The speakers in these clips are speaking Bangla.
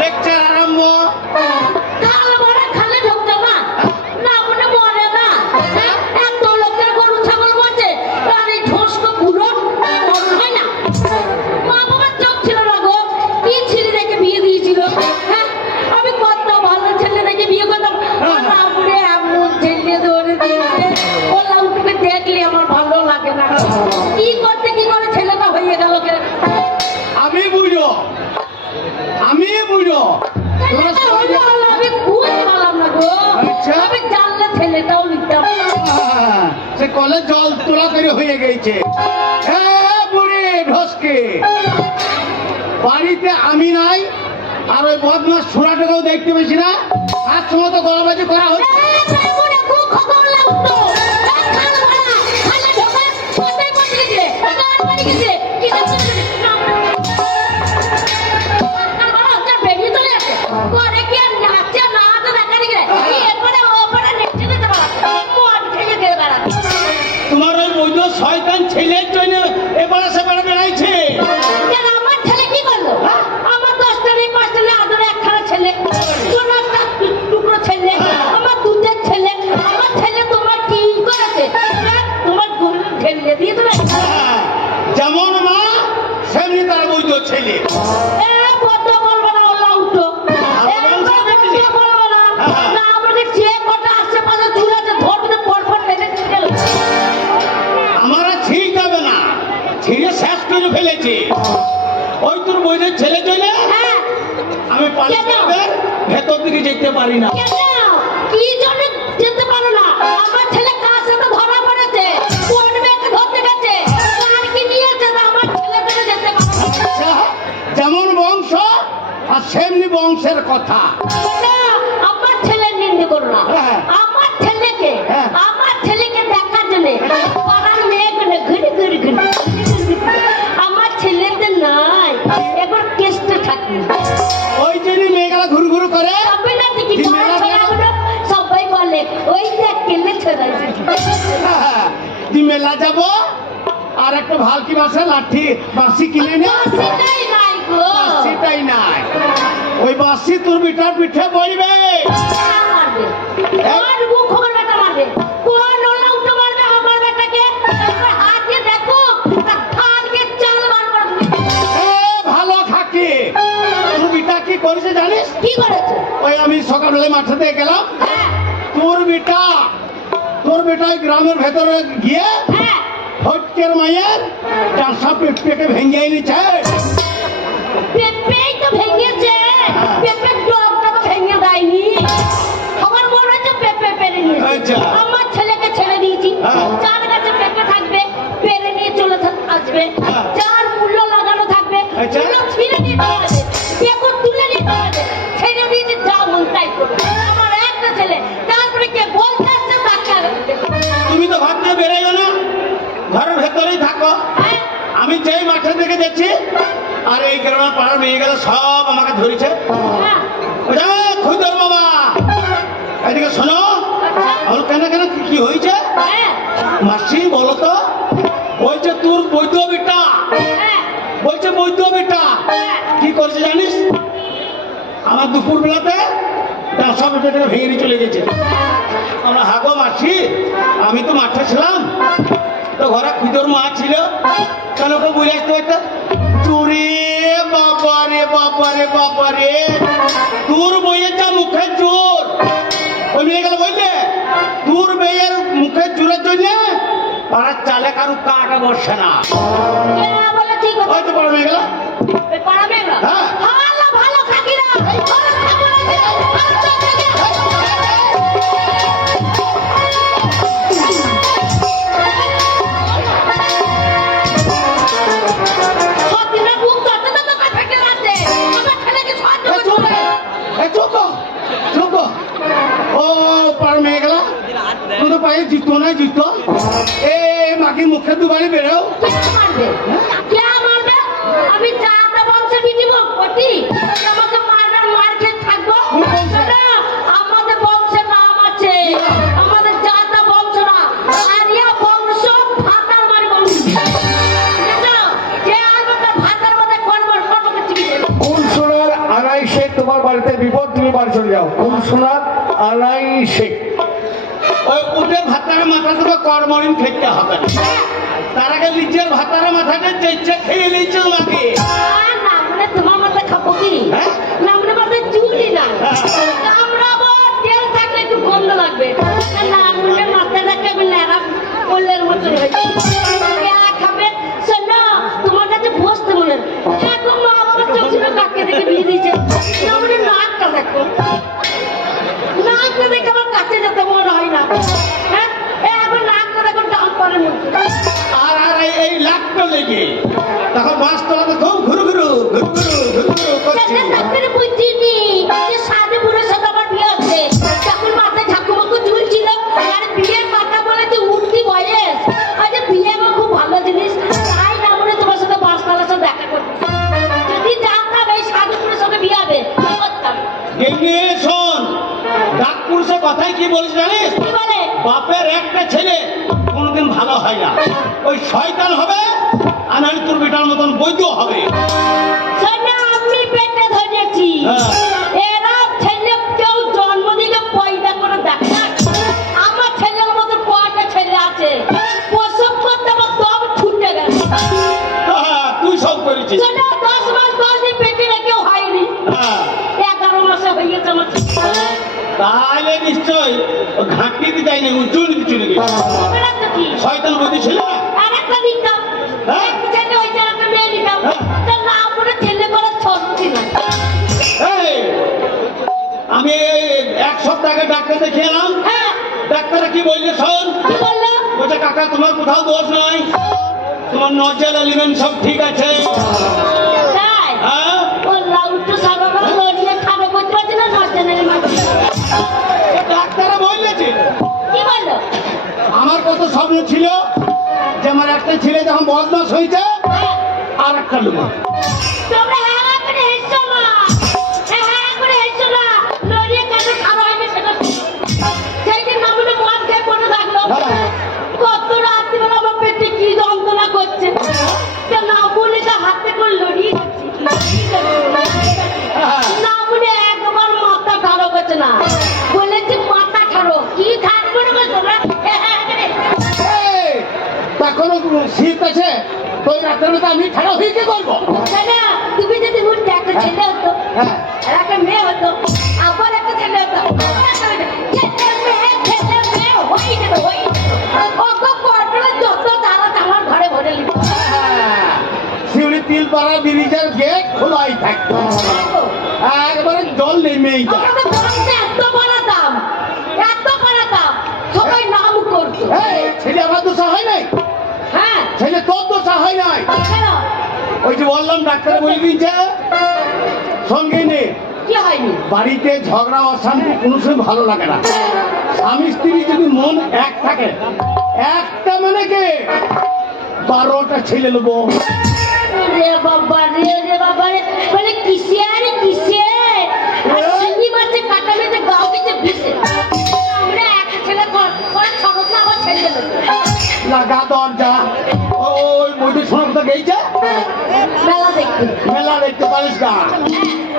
লেকচার আরম্ভ। খাল ভরা খালে ঢুকছে না, না মনে মরে না। এত লোকের গরু ছাগল মরছে, আর এই ঢোসক পুরো মরণ হয় না। মা বাবার চোখ ছিল না গো, কি ছেলে দেখে বিয়ে দিয়েছিল। হ্যাঁ, আমি কত ভালো ছেলে দেখে বিয়ে করতাম, তারপরে এমন ছেলে ধরে দিয়েছে। ওলা উঠবে দেখলে আমার ভালো লাগে না। কি করতে কি করে ছেলেটা হয়ে গেল। আমি বুঝো, আমি বুঝো। সে কলে জল তোলা করে হয়ে গেছে। বুড়ি ঢসকে বাড়িতে আমি নাই, আর ওই বদমাস ছোড়াটাকেও দেখতে পেয়েছি না। তার সময় তো গলাবাজি করা হচ্ছে। তোমার ওই বৈধ শয়তান ছেলের জন্য এবারে সেবারে বেড়াইছে। আমার ছেলে কি করলো? আমার 10টা নেই 5টা নেই, আদরে একখানা ছেলে, সোনার টুকরো ছেলে, আমার দুধের ছেলে। আমার ছেলে তোমার কি করেছে? তোমার গরু ছেলে দিয়ে দেবে। যেমন মা সেমনি তার বৈধ ছেলে। কত বলবো না, ওলা উঠো। বলবো না, না আমাদের যে কটা আশেপাশে চুল আছে ধরবে পরপর মেরে ছিল। আমার আর ঠিক যাবে না, ছিঁড়ে শেষ করে ফেলেছে। ওই তোর বৈধের ছেলে জন্য আমি ভেতর দিকে যেতে পারি না। কি জন্য যেতে পারো না? আমার ছেলে কার সাথে ধরা পড়েছে, কোন মেয়েকে ধরতে গেছে, কার কি নিয়েছে, আমার ছেলে করে যেতে পারো না। যেমন বংশ আর সেমনি বংশের কথা। আমার ছেলের নিন্দে করো না। আমার ছেলেকে দেখার জন্য পাড়ার মেয়েগুলো ঘুরে ঘুরে ঘুরে আমার ছেলেতে নাই একবার কেসটা থাকি। ওই জন্য মেয়েগুলা ঘুরু ঘুরু করে। সবাই বলে ওই দেখ কেলে ছড়াইছে। মেলা যাবো আর একটা ভালকি বাসা লাঠি বাসি কিনে নে। সেটাই নাই গো, সেটাই নাই। ওই বাসি তোর পিঠার পিঠে বইবে। কোন মুখ আমার বেটা মারবে, কোন ওলা উঠে মারবে আমার বেটাকে। একবার হাত দিয়ে দেখো, ধানকে চাল বার করে ভালো থাকে। তোর পিঠা কি করেছে জানিস? কি করেছে? ওই আমি সকালবেলা মাঠে দিয়ে গেলাম, তোর বেটা গ্রামের ভেতরে গিয়ে ফটকের মায়ের চাষা পেঁপেকে ভেঙে এনেছে। পেঁপেই তো ভেঙেছে, পেঁপের ডগটা তো ভেঙে দেয়নি। আমার মনে হচ্ছে পেঁপে পেরে নিয়েছে। আমার ছেলেকে ছেড়ে দিয়েছি, যার কাছে পেঁপে থাকবে পেরে নিয়ে চলে আসবে, যার মূল্য লাগানো থাকবে মূল্য ছিঁড়ে নিতে হবে, পেঁপে তুলে নিতে হবে। ছেড়ে দিয়েছি, যা মন তাই করবে। আমার একটা ছেলে, তারপরে কে বলতে আসছে তাকে। তুমি তো ভাবতে বেরোয় না, ঘরের ভেতরেই থাকো। আমি যেই মাঠের দিকে যাচ্ছি আর এই গ্রামের পাড়ার মেয়ে গেল সব আমাকে ধরেছে। খুদর বাবা এদিকে শোনো। কেন কেন কি হয়েছে? মাসি বলো তো। বলছে তোর বৈধ বেটা, বলছে বৈধ বেটা কি করছে জানিস? আমার দুপুর বেলাতে সব বেটাকে ভেঙে নিয়ে চলে গেছে। আমরা হাগো মাসি, আমি তো মাঠে ছিলাম, তো ঘরে খুদর মা ছিল, কেন কেউ বুঝে আসতে পারত। চুরি বাবারে বাবারে বাবারে, তোর বইয়ের যা মুখের জোর। ওই মেয়ে গেল বললে তোর মেয়ের মুখের জোরের জন্য পাড়ার চালে কারো কাটা বসছে না। হয়তো বড় মেয়ে গেল ভালো থাকি না। পায়ে জিতো না জিতো মাকে মুখে দুবারে বেরো। আমি আমাকে মারবার মার খেয়ে থাকবো। আমাদের বংশের নাম আছে, আমাদের জাতা বংশ না, আরিয়া বংশ, ভাতার মারি বংশ। যে আর ভাতার মধ্যে কোন সোনার 250 আসছে তোমার বাড়িতে বিপদ, তুমি বাড়ি চলে যাও। খুব শোনার আলাই শেখ। ওই উঠে ভাতার মাথা থেকে কর্মরিন খেতে হবে না। তার আগে নিজের ভাতার মাথাটা চেঁচে খেয়ে নিচ্ছে তোমাকে। না মানে তোমার মাথায় খাবো কি? হ্যাঁ? না মানে মাথায় চুলই না। আমরা আবার তেল থাকলে একটু গন্ধ লাগবে। না মানে মাথাটাকে আমি ন্যাড়া করলের মতো হয়েছে। খাবে শোনো, তোমার কাছে বসতে বলে এখন মা বাবা চোখ ছিল কাকে দেখে বিয়ে দিয়েছে। না মানে নাকটা দেখো, নাকটা দেখে আমার কাছে যেতে মনে হয় না। হ্যাঁ এখন নাকটা দেখো ডাল পরের মধ্যে। আর আর এই লাখটা লেগে তখন বাস তোলাতে খুব ঘুরু ঘুরু ঘুরু ঘুরু ঘুরু ঘুরু করছে। ডাক্তারে বুঝিনি যে সাধে বুড়োর সাথে আমার বিয়ে হচ্ছে। তখন মাথায় ঠাকুমাকে চুল ছিল। আর বিয়ের কথা বলে তো উঠতি বয়স। আজ বিয়ে আমার খুব ভালো জিনিস, তাই না মনে তোমার সাথে বাসতলার সাথে দেখা করতে। যদি জানতাম এই সাধু বুড়োর সাথে বিয়ে হবে করতাম। এই নিয়ে শোন, ডাক পুরুষের কথাই কি বলিস জানিস? কি বলে? বাপের একটা ছেলে কোনোদিন ভালো হয় না, ওই শয়তান হবে আর নাহলে তোর বেটার মতন বৈধ হবে। শোনো, আমি পেটে ধরেছি। হ্যাঁ। এরা ছেলে কেউ জন্মদিনে পয়দা করে দেখে না। আমার ছেলের মতো কয়টা ছেলে আছে, প্রসব করতে আমার দম ছুটে গেছে। হ্যাঁ, তুই সব করেছিস। শোনো, 10 মাস 10 দিন পেটে রেখেও হয়নি। হ্যাঁ, 11 মাসে হয়ে গেছে আমার ছেলে। তাহলে নিশ্চয় ঘাঁটি দিতে যায়নি, উঁচু দিতে চলে গেছে। ওরা তো কি? শয়তান বুদ্ধি ছিল না। আরেকটা নিতাম। হ্যাঁ। একটা ছেলে হয়েছে, একটা মেয়ে নিতাম। হ্যাঁ। তা না করে ছেলে করার ছোট ছিল। এই, আমি এই 1 সপ্তাহ আগে ডাক্তার দেখিয়ে এলাম। হ্যাঁ, ডাক্তাররা কি বললে শোন। কি বললো? বলছে কাকা তোমার কোথাও দোষ নাই, তোমার নজর এলিমেন্ট সব ঠিক আছে। তাই? হ্যাঁ, ও লাউটু সাবাবা লড়িয়ে খাবে করতে পারছে না, নজনের মাঝে। ডাক্তাররা বললেছে। কি বললো? আমার কত স্বপ্ন ছিল যে আমার একটা ছেলে যখন বদমাস হয়েছে আর একটা লোক। তোমরা হ্যাঁ করে হেসো না। হ্যাঁ করে হেসো না। লড়িয়ে কেন খাওয়া হয়নি সেটা। সেই দিন নামুনে মদ খেয়ে পড়ে থাকলো। কত রাত্রিবেলা আমার পেটে কি যন্ত্রণা করছে। তা নামুনে তো হাতে করে লড়িয়ে নামুনে একবার মাথা ঠাড়ো করছে না। বলেছি মাথা ঠাড়ো, কি ঠাড়ো করে তোমরা হ্যাঁ করে। এই, তা কোনো শীত আছে তো ডাক্তার আমি খারাপ হয়ে কি করবো? না, তুমি যদি উঠতে একটা ছেলে হতো, হ্যাঁ, আর একটা মেয়ে হতো, আবার একটা ছেলে হতো, আবার একটা মেয়ে, ছেলে মেয়ে হয়ে যেত, হয়ে যেত। অত কর্পোরেট যত তারা আমার ঘরে ভরে নিত। শিউরি তিল পাড়া ব্রিজের গেট খোলাই থাকতো, একবারে জল নেমেই যায়। আমাদের বয়সে এত বাড়াতাম, সবাই নাম করতো। এই, ছেলে আমার দোষা হয় নাই, হ্যাঁ, ছেলে তোর দোষা হয় নাই। কেন? ওই যে বললাম ডাক্তার বলে দিয়েছে সঙ্গে নে। কি হয়নি? বাড়িতে ঝগড়া অশান্তি কোনো সময় ভালো লাগে না। স্বামী স্ত্রী যদি মন এক থাকে, একটা মানে কে 12টা ছেলে নেবো। রে বাবা রে, মানে কিসে আর চিনি মাছে কাটা মেতে গাও কেটে ভিসে। আমরা এক ছেলে করে ছোট না, আবার ছেলে দেবো। লাগা দরজা ওই মধ্যে শোনা গেছে মেলা মেলা দেখতে। দেখতে পারিস না,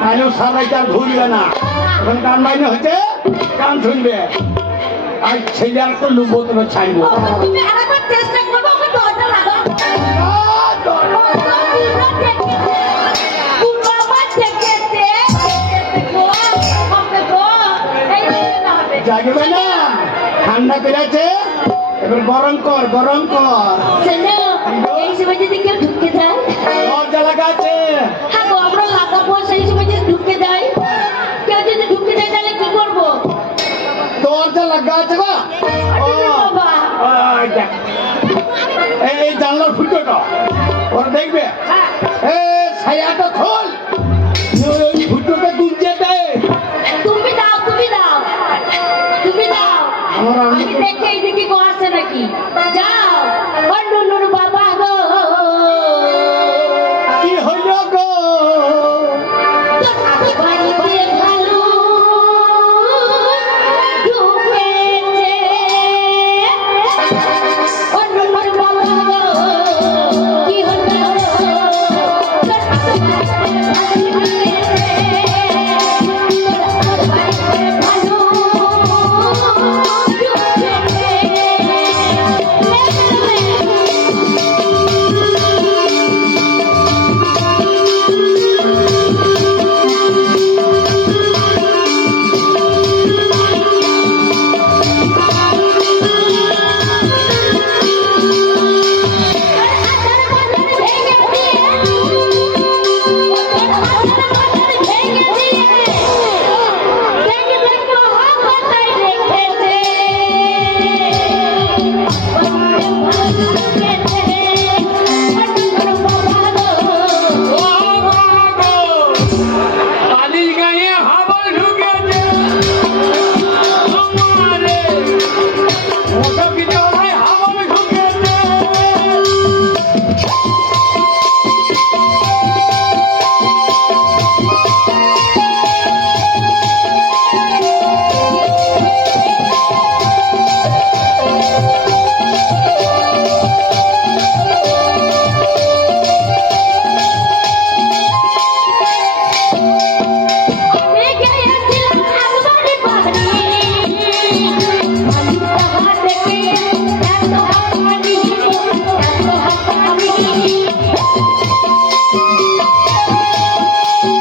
তাহলে সবাই তার ঘুরবে না। এখন গান বাইনে হচ্ছে, গান শুনবে। আর ছেলে আর তো লুবো তোমার ছাড়বো। তুমি আরেকবার চেষ্টা করবো, ওকে দরজা লাগাও। পুরো আমার দেখেছে, জাগবে না, ঠান্ডা পেরেছে, এবার গরম কর। এই সময় যদি কেউ ঢুকে যায়, দরজা লাগাচ্ছে। হ্যাঁ গো, আমরা লাগাবো। সেই সময় যদি ঢুকে যায়, কেউ যদি ঢুকে যায় তাহলে কি করবো? দরজা লাগাচ্ছে গো। বাবা, ওই দেখ, এই জানলার ফুটোটা ওরা দেখবে। হ্যাঁ, এ ছায়াটা খোল।